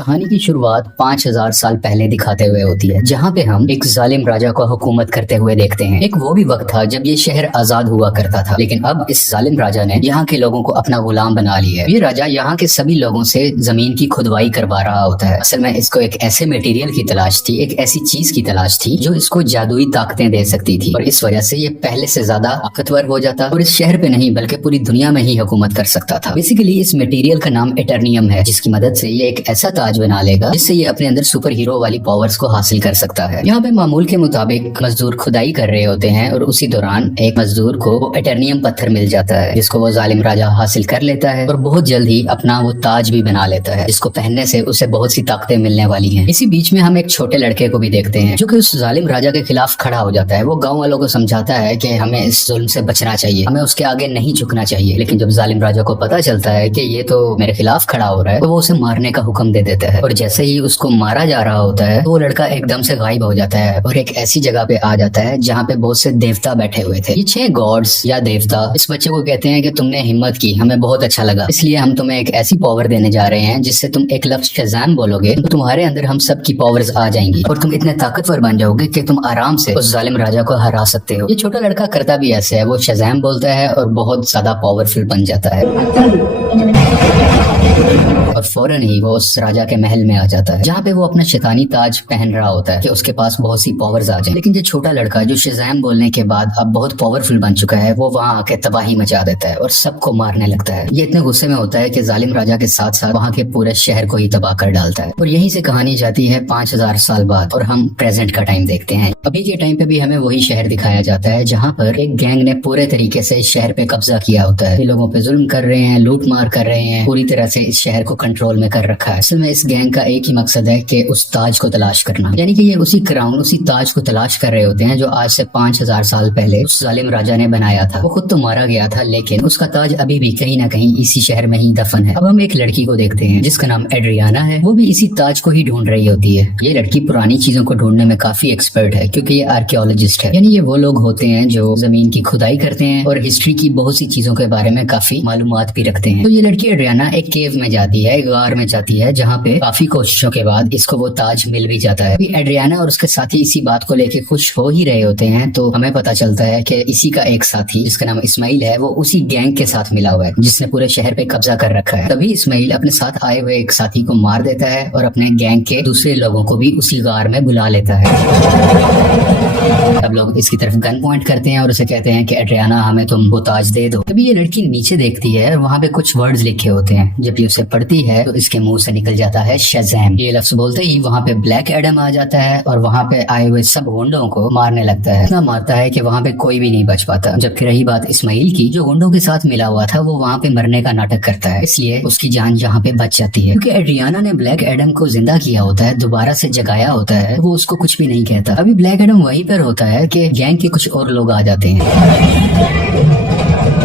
कहानी की शुरुआत 5000 साल पहले दिखाते हुए होती है, जहाँ पे हम एक जालिम राजा को हुकूमत करते हुए देखते हैं। एक वो भी वक्त था जब ये शहर आजाद हुआ करता था, लेकिन अब इस जालिम राजा ने यहाँ के लोगों को अपना गुलाम बना लिया है। ये राजा यहाँ के सभी लोगों से जमीन की खुदवाई करवा रहा होता है। असल में इसको एक ऐसे मटेरियल की तलाश थी, एक ऐसी चीज की तलाश थी जो इसको जादुई ताकतें दे सकती थी, और इस वजह से ये पहले से ज्यादा ताकतवर हो जाता और इस शहर पे नहीं बल्कि पूरी दुनिया में ही हुकूमत कर सकता था। बेसिकली इस मटेरियल का नाम एटर्नियम है, जिसकी मदद से ये एक ऐसा ताज बना लेगा जिससे ये अपने अंदर सुपर हीरो वाली पावर्स को हासिल कर सकता है। यहाँ पे मामूल के मुताबिक मजदूर खुदाई कर रहे होते हैं और उसी दौरान एक मजदूर को वो एटर्नियम पत्थर मिल जाता है, जिसको वो जालिम राजा हासिल कर लेता है और बहुत जल्द ही अपना वो ताज भी बना लेता है, जिसको पहनने से उसे बहुत सी ताकतें मिलने वाली हैं। इसी बीच में हम एक छोटे लड़के को भी देखते हैं जो कि उस जालिम राजा के खिलाफ खड़ा हो जाता है। वो गाँव वालों को समझाता है कि हमें इस जुल्म से बचना चाहिए, हमें उसके आगे नहीं झुकना चाहिए। लेकिन जब जालिम राजा को पता चलता है कि ये तो मेरे खिलाफ खड़ा हो रहा है, तो वो उसे मारने का हुक्म दे देता है। और जैसे ही उसको मारा जा रहा होता है तो वो लड़का एकदम से गायब हो जाता है और एक ऐसी जगह पे आ जाता है जहाँ पे बहुत से देवता बैठे हुए थे। ये 6 गॉड्स या देवता इस बच्चे को कहते हैं कि तुमने हिम्मत की, हमें बहुत अच्छा लगा, इसलिए हम तुम्हें एक ऐसी पावर देने जा रहे हैं जिससे तुम एक लफ्ज शज़ाम बोलोगे तो तुम्हारे अंदर हम सब की पावर्स आ जाएंगी और तुम इतने ताकतवर बन जाओगे कि तुम आराम से उस जालिम राजा को हरा सकते हो। ये छोटा लड़का करता भी ऐसे है, वो शज़ाम बोलता है और बहुत ज्यादा पावरफुल बन जाता है और फौरन ही वो उस राजा के महल में आ जाता है, जहाँ पे वो अपना शैतानी ताज पहन रहा होता है कि उसके पास बहुत सी पावर्स आ जाए। लेकिन जो छोटा लड़का जो शज़ाम बोलने के बाद अब बहुत पावरफुल बन चुका है, वो वहाँ आके तबाही मचा देता है और सबको मारने लगता है। ये इतने गुस्से में होता है कि जालिम राजा के साथ साथ वहाँ के पूरे शहर को ही तबाह कर डालता है। और यहीं से कहानी जाती है 5000 साल बाद और हम प्रेजेंट का टाइम देखते हैं। अभी के टाइम पे भी हमें वही शहर दिखाया जाता है जहाँ पर एक गैंग ने पूरे तरीके से इस शहर पे कब्जा किया होता है। ये लोगों पे जुल्म कर रहे हैं, लूट मार कर रहे हैं, पूरी तरह से इस शहर को कंट्रोल में कर रखा है। असल में इस गैंग का एक ही मकसद है कि उस ताज को तलाश करना, यानी कि ये उसी क्राउन, उसी ताज को तलाश कर रहे होते हैं जो आज से 5000 साल पहले उस जालिम राजा ने बनाया था। वो खुद तो मारा गया था, लेकिन उसका ताज अभी भी कहीं ना कहीं इसी शहर में ही दफन है। अब हम एक लड़की को देखते हैं जिसका नाम एड्रियाना है। वो भी इसी ताज को ही ढूंढ रही होती है। ये लड़की पुरानी चीजों को ढूंढने में काफी एक्सपर्ट है, क्योंकि ये आर्कियोलॉजिस्ट है, यानी ये वो लोग होते हैं जो जमीन की खुदाई करते हैं और हिस्ट्री की बहुत सी चीजों के बारे में काफी मालूमात भी रखते हैं। तो ये लड़की एड्रियाना एक केव में जाती है, एक गार में जाती है, जहाँ पे काफी कोशिशों के बाद इसको वो ताज मिल भी जाता है। एड्रियाना और उसके साथी इसी बात को लेके खुश हो ही रहे होते हैं, तो हमें पता चलता है कि इसी का एक साथी जिसका नाम इस्माइल है, वो उसी गैंग के साथ मिला हुआ है जिसने पूरे शहर पे कब्जा कर रखा है। तभी इस्माइल अपने साथ आए हुए एक साथी को मार देता है और अपने गैंग के दूसरे लोगों को भी उसी गार में बुला लेता है। अब लोग इसकी तरफ गन पॉइंट करते हैं और उसे कहते हैं कि एड्रियाना हमें तुम वो ताज दे दो। तभी ये लड़की नीचे देखती है और वहाँ पे कुछ वर्ड्स लिखे होते हैं। जब ये उसे पढ़ती है तो इसके मुंह से निकल जाता है शज़ाम। ये लफ्ज बोलते ही वहाँ पे ब्लैक एडम आ जाता है और वहाँ पे आए हुए सब गुंडों को मारने लगता है। इतना मारता है कि वहाँ पे कोई भी नहीं बच पाता। जबकि रही बात इस्माइल की, जो गुंडों के साथ मिला हुआ था, वो वहाँ पे मरने का नाटक करता है, इसलिए उसकी जान यहाँ पे बच जाती है। क्योंकि एड्रियाना ने ब्लैक एडम को जिंदा किया होता है, दोबारा से जगाया होता है, वो उसको कुछ भी नहीं कहता। अभी ब्लैक एडम वहीं पर होता है कि गैंग के कुछ और लोग आ जाते हैं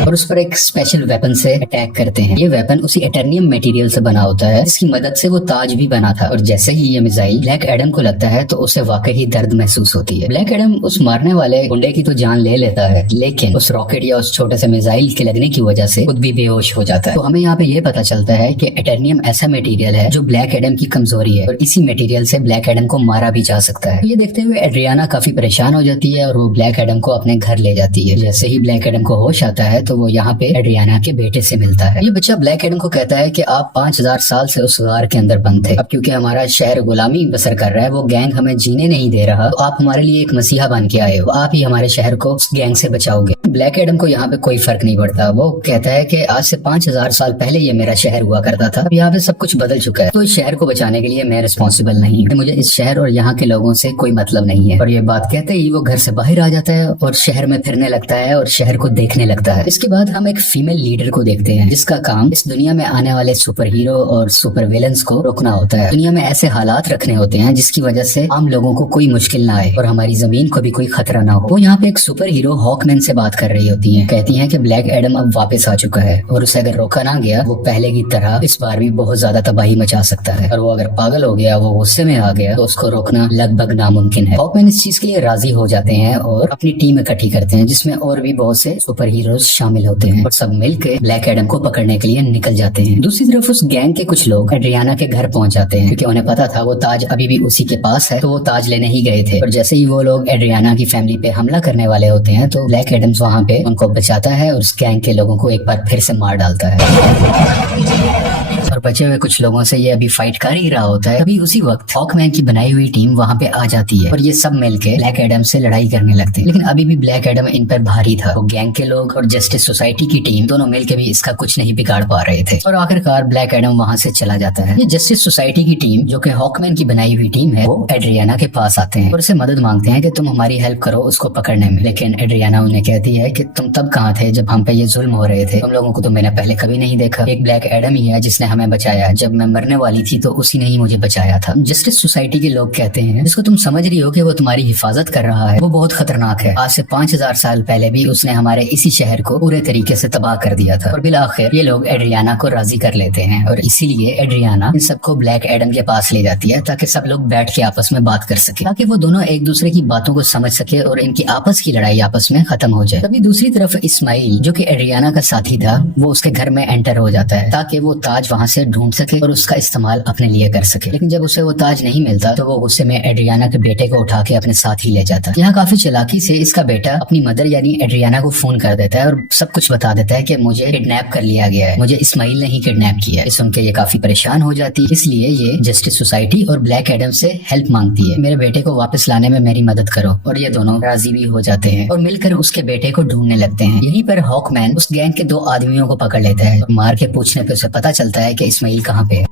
और उस पर एक स्पेशल वेपन से अटैक करते हैं। ये वेपन उसी एटर्नियम मटेरियल से बना होता है जिसकी मदद से वो ताज भी बना था। और जैसे ही ये मिसाइल ब्लैक एडम को लगता है तो उसे वाकई दर्द महसूस होती है। ब्लैक एडम उस मारने वाले गुंडे की तो जान ले लेता है, लेकिन उस रॉकेट या उस छोटे से मिसाइल के लगने की वजह से खुद भी बेहोश हो जाता है। तो हमें यहाँ पे ये पता चलता है कि एटर्नियम ऐसा मटेरियल है जो ब्लैक एडम की कमजोरी है और इसी मटेरियल से ब्लैक एडम को मारा भी जा सकता है। ये देखते हुए एड्रियाना काफी परेशान हो जाती है और वो ब्लैक एडम को अपने घर ले जाती है। जैसे ही ब्लैक एडम को होश आता है तो वो यहाँ पे एड्रियाना के बेटे से मिलता है। ये बच्चा ब्लैक एडम को कहता है कि आप 5000 साल से उस गार के अंदर बंद थे, अब क्योंकि हमारा शहर गुलामी बसर कर रहा है, वो गैंग हमें जीने नहीं दे रहा, तो आप हमारे लिए एक मसीहा बन के आए हो, आप ही हमारे शहर को उस गैंग से बचाओगे। ब्लैक एडम को यहाँ पे कोई फर्क नहीं पड़ता। वो कहता है कि आज से 5000 साल पहले ये मेरा शहर हुआ करता था, अब यहाँ पे सब कुछ बदल चुका है, तो इस शहर को बचाने के लिए मैं रिस्पॉन्सिबल नहीं हूँ, मुझे इस शहर और यहाँ के लोगों से कोई मतलब नहीं है। और ये बात कहते ही वो घर से बाहर आ जाता है और शहर में फिरने लगता है और शहर को देखने लगता है। इसके बाद हम एक फीमेल लीडर को देखते हैं जिसका काम इस दुनिया में आने वाले सुपर हीरो और सुपर विलन्स को रोकना होता है। दुनिया में ऐसे हालात रखने होते हैं जिसकी वजह से आम लोगों को कोई मुश्किल ना आए और हमारी जमीन को भी कोई खतरा ना हो। वो यहाँ पे एक सुपर हीरो हॉकमैन से बात कर रही होती है। कहती है कि ब्लैक एडम अब वापस आ चुका है और उसे अगर रोका ना गया वो पहले की तरह इस बार भी बहुत ज्यादा तबाही मचा सकता है, और वो अगर पागल हो गया, वो गुस्से में आ गया, तो उसको रोकना लगभग नामुमकिन है। हॉकमैन इस चीज के लिए राजी हो जाते हैं और अपनी टीम इकट्ठी करते हैं जिसमें और भी बहुत से सुपर हीरोज शामिल होते हैं और सब मिलकर ब्लैक एडम को पकड़ने के लिए निकल जाते हैं। दूसरी तरफ उस गैंग के कुछ लोग एड्रियाना के घर पहुंच जाते हैं क्योंकि उन्हें पता था वो ताज अभी भी उसी के पास है, तो वो ताज लेने ही गए थे। और जैसे ही वो लोग एड्रियाना की फैमिली पे हमला करने वाले होते हैं तो ब्लैक एडम्स वहाँ पे उनको बचाता है और उस गैंग के लोगों को एक बार फिर से मार डालता है। और बचे हुए कुछ लोगों से ये अभी फाइट कर ही रहा होता है। तभी उसी वक्त हॉकमैन की बनाई हुई टीम वहाँ पे आ जाती है और ये सब मिलके ब्लैक एडम से लड़ाई करने लगते हैं। लेकिन अभी भी ब्लैक एडम इन पर भारी था। वो गैंग के लोग और जस्टिस सोसाइटी की टीम दोनों मिलके भी इसका कुछ नहीं बिगाड़ पा रहे थे और आखिरकार ब्लैक एडम वहाँ से चला जाता है। ये जस्टिस सोसाइटी की टीम जो कि हॉकमैन की बनाई हुई टीम है वो एड्रियाना के पास आते हैं और उससे मदद मांगते हैं कि तुम हमारी हेल्प करो उसको पकड़ने में। लेकिन एड्रियाना उन्हें कहती है कि तुम तब कहाँ थे जब हम पे ये जुल्म हो रहे थे, तुम लोगों को तो मैंने पहले कभी नहीं देखा। एक ब्लैक एडम ही है जिसने हमें बचाया, जब मैं मरने वाली थी तो उसी ने ही मुझे बचाया था। जस्टिस सोसाइटी के लोग कहते हैं जिसको तुम समझ रही हो कि वो तुम्हारी हिफाजत कर रहा है वो बहुत खतरनाक है। आज से 5000 साल पहले भी उसने हमारे इसी शहर को पूरे तरीके से तबाह कर दिया था। और बिल आखिर ये लोग एड्रियाना को राजी कर लेते हैं और इसीलिए एड्रियाना इन सबको ब्लैक एडम के पास ले जाती है ताकि सब लोग बैठ के आपस में बात कर सके, ताकि वो दोनों एक दूसरे की बातों को समझ सके और इनकी आपस की लड़ाई आपस में खत्म हो जाए। तभी दूसरी तरफ इस्माइल जो कि एड्रियाना का साथी था वो उसके घर में एंटर हो जाता है ताकि वो ताज वहाँ से ढूंढ सके और उसका इस्तेमाल अपने लिए कर सके। लेकिन जब उसे वो ताज नहीं मिलता तो वो गुस्से में एड्रियाना के बेटे को उठा के अपने साथ ही ले जाता है। यहाँ काफी चालाकी से इसका बेटा अपनी मदर यानी एड्रियाना को फोन कर देता है और सब कुछ बता देता है कि मुझे किडनैप कर लिया गया है, मुझे इस्माइल ने ही किडनैप किया है। सुन के ये काफी परेशान हो जाती है, इसलिए ये जस्टिस सोसाइटी और ब्लैक एडम से हेल्प मांगती है, मेरे बेटे को वापस लाने में मेरी मदद करो। और ये दोनों राजी भी हो जाते हैं और मिलकर उसके बेटे को ढूंढने लगते हैं। यहीं पर हॉकमैन उस गैंग के 2 आदमियों को पकड़ लेता है और मार के पूछने पे उसे पता चलता है कि इस्माइल कहाँ पे है।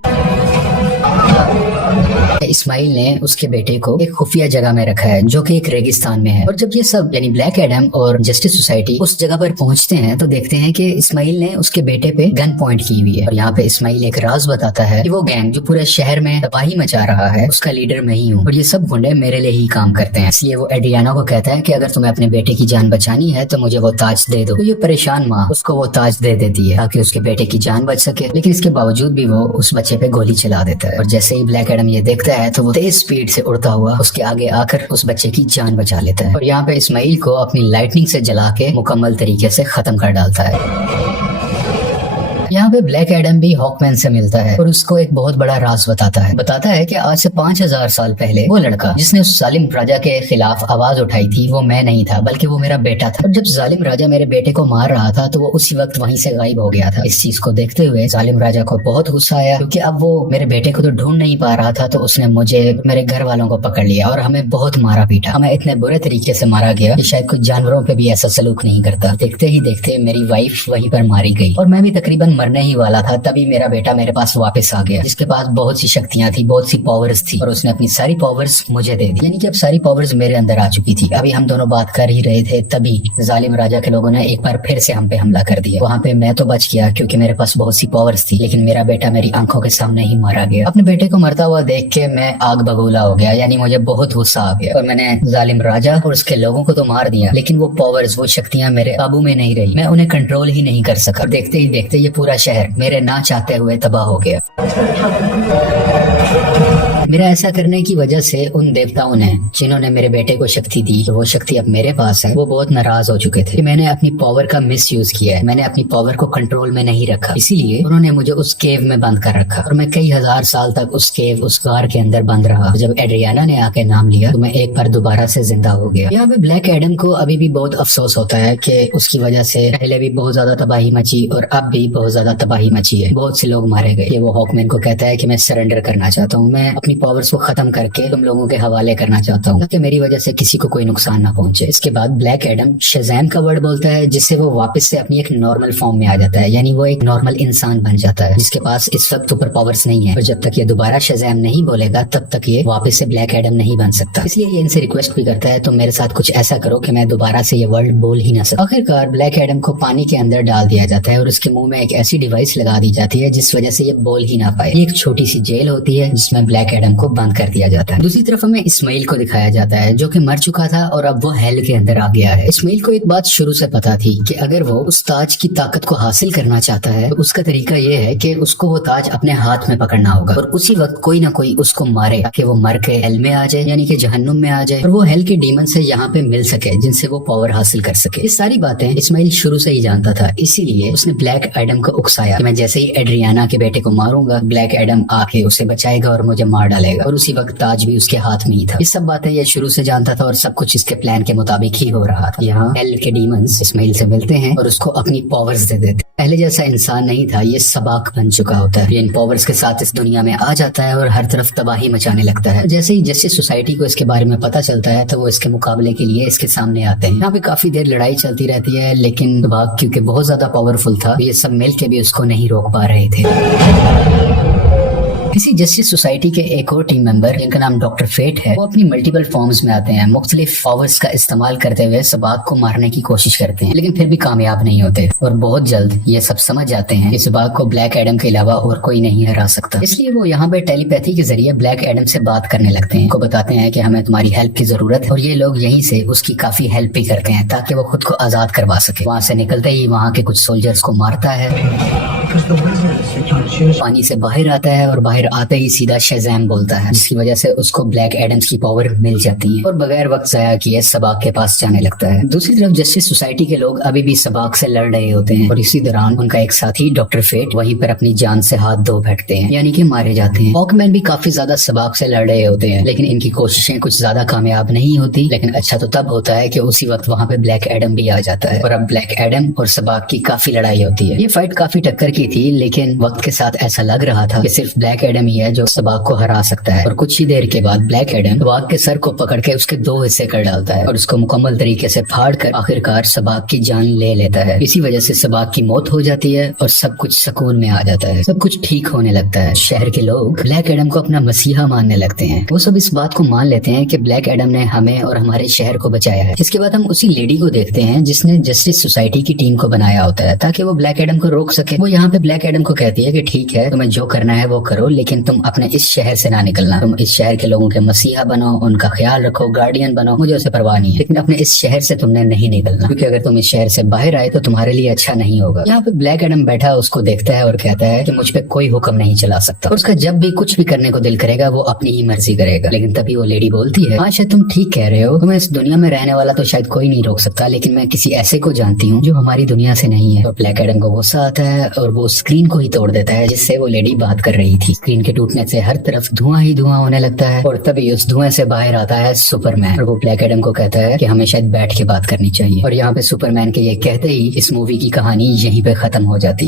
इस्माइल ने उसके बेटे को एक खुफिया जगह में रखा है जो कि एक रेगिस्तान में है। और जब ये सब यानी ब्लैक एडम और जस्टिस सोसाइटी उस जगह पर पहुंचते हैं तो देखते हैं कि इस्माइल ने उसके बेटे पे गन पॉइंट की हुई है। और यहाँ पे इस्माइल एक राज बताता है कि वो गैंग जो पूरे शहर में तबाही मचा रहा है उसका लीडर मैं ही हूँ और ये सब गुंडे मेरे लिए ही काम करते हैं। इसलिए वो एड्रियाना को कहता है कि अगर तुम्हें अपने बेटे की जान बचानी है तो मुझे वो ताज दे दो। तो ये परेशान माँ उसको वो ताज दे देती है ताकि उसके बेटे की जान बच सके। लेकिन इसके बावजूद भी वो उस बच्चे पे गोली चला देता है और जैसे ही ब्लैक एडम ये देखता है तो वो तेज स्पीड से उड़ता हुआ उसके आगे आकर उस बच्चे की जान बचा लेता है और यहाँ पे इस्माइल को अपनी लाइटनिंग से जला के मुकम्मल तरीके से खत्म कर डालता है। यहाँ पे ब्लैक एडम भी हॉकमैन से मिलता है और उसको एक बहुत बड़ा राज बताता है कि आज से 5000 साल पहले वो लड़का जिसने उस जालिम राजा के खिलाफ आवाज उठाई थी वो मैं नहीं था बल्कि वो मेरा बेटा था। और जब जालिम राजा मेरे बेटे को मार रहा था तो वो उसी वक्त वहीं से गायब हो गया था। इस चीज को देखते हुए जालिम राजा को बहुत गुस्सा आया क्योंकि अब वो मेरे बेटे को तो ढूंढ नहीं पा रहा था, तो उसने मुझे मेरे घर वालों को पकड़ लिया और हमें बहुत मारा पीटा। हमें इतने बुरे तरीके से मारा गया कि शायद कुछ जानवरों पे भी ऐसा सलूक नहीं करता। देखते ही देखते मेरी वाइफ वहीं पर मारी गई और मैं भी तकरीबन मरने ही वाला था। तभी मेरा बेटा मेरे पास वापस आ गया जिसके पास बहुत सी शक्तियां थी, बहुत सी पावर्स थी और उसने अपनी सारी पावर्स मुझे दे दी, यानी कि अब सारी पावर्स मेरे अंदर आ चुकी थी। अभी हम दोनों बात कर ही रहे थे तभी जालिम राजा के लोगों ने एक बार फिर से हम पे हमला कर दिया। वहाँ पे मैं तो बच गया क्योंकि मेरे पास बहुत सी पावर्स थी, लेकिन मेरा बेटा मेरी आंखों के सामने ही मारा गया। अपने बेटे को मरता हुआ देख के मैं आग बबूला हो गया, यानी मुझे बहुत गुस्सा आ गया और मैंने जालिम राजा और उसके लोगों को तो मार दिया, लेकिन वो पावर्स वो शक्तियां मेरे काबू में नहीं रही। मैं उन्हें कंट्रोल ही नहीं कर सका। देखते ही देखते ये पूरा शहर मेरे ना चाहते हुए तबाह हो गया। मेरा ऐसा करने की वजह से उन देवताओं ने जिन्होंने मेरे बेटे को शक्ति दी, वो शक्ति अब मेरे पास है, वो बहुत नाराज हो चुके थे कि मैंने अपनी पावर का मिसयूज किया है, मैंने अपनी पावर को कंट्रोल में नहीं रखा। इसीलिए उन्होंने मुझे उस केव में बंद कर रखा और मैं कई हजार साल तक उस केव उस गार के अंदर बंद रहा। जब एड्रियाना ने आके नाम लिया तो मैं एक बार दोबारा से जिंदा हो गया। यहाँ पे ब्लैक एडम को अभी भी बहुत अफसोस होता है कि उसकी वजह से पहले भी बहुत ज्यादा तबाही मची और अब भी बहुत ज्यादा तबाही मची है, बहुत से लोग मारे गए। वो हॉकमैन को कहता है कि मैं सरेंडर करना चाहता हूँ, मैं अपनी पावर्स को खत्म करके तुम लोगों के हवाले करना चाहता हूँ ताकि मेरी वजह से किसी को कोई नुकसान ना पहुंचे। इसके बाद ब्लैक एडम शज़ैम का वर्ड बोलता है जिससे वो वापस से अपनी एक नॉर्मल फॉर्म में आ जाता है, यानी वो एक नॉर्मल इंसान बन जाता है जिसके पास इस वक्त सुपर पावर्स नहीं है। और जब तक ये दोबारा शज़ैम नहीं बोलेगा तब तक ये वापस से ब्लैक एडम नहीं बन सकता। इसलिए ये इनसे रिक्वेस्ट भी करता है तुम मेरे साथ कुछ ऐसा करो कि मैं दोबारा से ये वर्ड बोल ही ना सकूं। आखिरकार ब्लैक एडम को पानी के अंदर डाल दिया जाता है और उसके मुंह में एक ऐसी डिवाइस लगा दी जाती है जिस वजह से ये बोल ही ना पाए। एक छोटी सी जेल होती है जिसमें ब्लैक एडम को बंद कर दिया जाता है। दूसरी तरफ हमें इस्माइल को दिखाया जाता है जो कि मर चुका था और अब वो हेल के अंदर आ गया है। इस्माइल को एक बात शुरू से पता थी कि अगर वो उस ताज की ताकत को हासिल करना चाहता है तो उसका तरीका ये है कि उसको वो ताज अपने हाथ में पकड़ना होगा और उसी वक्त कोई ना कोई उसको मारे कि वो मर के हेल में आ जाए, यानी कि जहन्नुम में आ जाए, और वो हेल के डीमन से यहाँ पे मिल सके जिनसे वो पावर हासिल कर सके। ये सारी बातें इस्माइल शुरू से ही जानता था, इसीलिए उसने ब्लैक एडम को उकसाया कि मैं जैसे ही एड्रियाना के बेटे को मारूंगा ब्लैक एडम आके उसे बचाएगा और मुझे मार डालेगा, और उसी वक्त ताज भी उसके हाथ में ही था। ये सब बातें ये शुरू से जानता था और सब कुछ इसके प्लान के मुताबिक ही हो रहा था। यहाँ हेल के डीमंस इस्माइल से मिलते हैं और उसको अपनी पावर्स दे देते। पहले जैसा इंसान नहीं था, ये सबाक बन चुका होता है। ये इन पावर्स के साथ इस दुनिया में आ जाता है और हर तरफ तबाही मचाने लगता है। जैसे ही जस्टिस सोसाइटी को इसके बारे में पता चलता है तो वो इसके मुकाबले के लिए इसके सामने आते हैं। यहाँ पे काफी देर लड़ाई चलती रहती है, लेकिन सबाक क्योंकि बहुत ज्यादा पावरफुल था, ये सब मिल के भी उसको नहीं रोक पा रहे थे। इसी जस्टिस सोसाइटी के एक और टीम मेंबर जिनका नाम डॉक्टर फेट है, वो अपनी मल्टीपल फॉर्म्स में आते हैं, मुख्तलिफ पावर्स का इस्तेमाल करते हुए सबाक को मारने की कोशिश करते हैं, लेकिन फिर भी कामयाब नहीं होते। और बहुत जल्द ये सब समझ जाते हैं कि सबाक को ब्लैक एडम के अलावा और कोई नहीं हरा सकता। इसलिए वो यहाँ पे टेलीपैथी के जरिए ब्लैक एडम से बात करने लगते हैं, को बताते हैं कि हमें तुम्हारी हेल्प की जरूरत है, और ये लोग यहीं से उसकी काफी हेल्प भी करते हैं ताकि वो खुद को आजाद करवा सके। वहाँ से निकलते ही वहाँ के कुछ सोल्जर्स को मारता है, पानी से बाहर आता है और बाहर आते ही सीधा शेज़ैम बोलता है, जिसकी वजह से उसको ब्लैक एडम्स की पावर मिल जाती है और बगैर वक्त जाया किए सबाक के पास जाने लगता है। दूसरी तरफ जस्टिस सोसाइटी के लोग अभी भी सबाक से लड़ रहे होते हैं और इसी दौरान उनका एक साथी डॉक्टर फेट वहीं पर अपनी जान से हाथ धो बैठते हैं, यानी कि मारे जाते हैं। हॉकमैन भी काफी ज्यादा सबाक से लड़ रहे होते हैं, लेकिन इनकी कोशिशें कुछ ज्यादा कामयाब नहीं होती। लेकिन अच्छा तो तब होता है कि उसी वक्त वहाँ पे ब्लैक एडम भी आ जाता है और अब ब्लैक एडम और सबाक की काफी लड़ाई होती है। ये फाइट काफी टक्कर की थी, लेकिन वक्त के साथ ऐसा लग रहा था कि सिर्फ ब्लैक एडम ही है जो सबाक को हरा सकता है। और कुछ ही देर के बाद ब्लैक एडम सबाक के सर को पकड़ के उसके दो हिस्से कर डालता है और उसको मुकम्मल तरीके से फाड़ कर आखिरकार सबाक की जान ले लेता है। इसी वजह से सबाक की मौत हो जाती है और सब कुछ सुकून में आ जाता है, सब कुछ ठीक होने लगता है। शहर के लोग ब्लैक एडम को अपना मसीहा मानने लगते हैं। वो सब इस बात को मान लेते हैं कि ब्लैक एडम ने हमें और हमारे शहर को बचाया है। इसके बाद हम उसी लेडी को देखते हैं जिसने जस्टिस सोसाइटी की टीम को बनाया होता है ताकि वो ब्लैक एडम को रोक सके। वो यहाँ पे ब्लैक एडम को कहती है कि ठीक है, तुम्हें जो करना है वो करो, लेकिन तुम अपने इस शहर से ना निकलना। तुम इस शहर के लोगों के मसीहा बनो, उनका ख्याल रखो, गार्डियन बनो, मुझे उससे परवाह नहीं है, लेकिन अपने इस शहर से तुमने नहीं निकलना, क्योंकि अगर तुम इस शहर से बाहर आए तो तुम्हारे लिए अच्छा नहीं होगा। यहाँ पे ब्लैक एडम बैठा उसको देखता है और कहता है कि मुझ पे कोई हुक्म नहीं चला सकता, और उसका जब भी कुछ भी करने को दिल करेगा वो अपनी ही मर्जी करेगा। लेकिन तभी वो लेडी बोलती है, हाँ शायद तुम ठीक कह रहे हो, तुम्हें इस दुनिया में रहने वाला तो शायद कोई नहीं रोक सकता, लेकिन मैं किसी ऐसे को जानती हूँ जो हमारी दुनिया से नहीं है। और ब्लैक एडम को गुस्सा आता है और वो स्क्रीन को ही तोड़ देता है जिससे वो लेडी बात कर रही थी। स्क्रीन के टूटने से हर तरफ धुआं ही धुआं होने लगता है और तभी उस धुएं से बाहर आता है सुपरमैन और वो ब्लैक एडम को कहता है कि हमें शायद बैठ के बात करनी चाहिए। और यहाँ पे सुपरमैन के ये कहते ही इस मूवी की कहानी यहीं पे खत्म हो जाती है।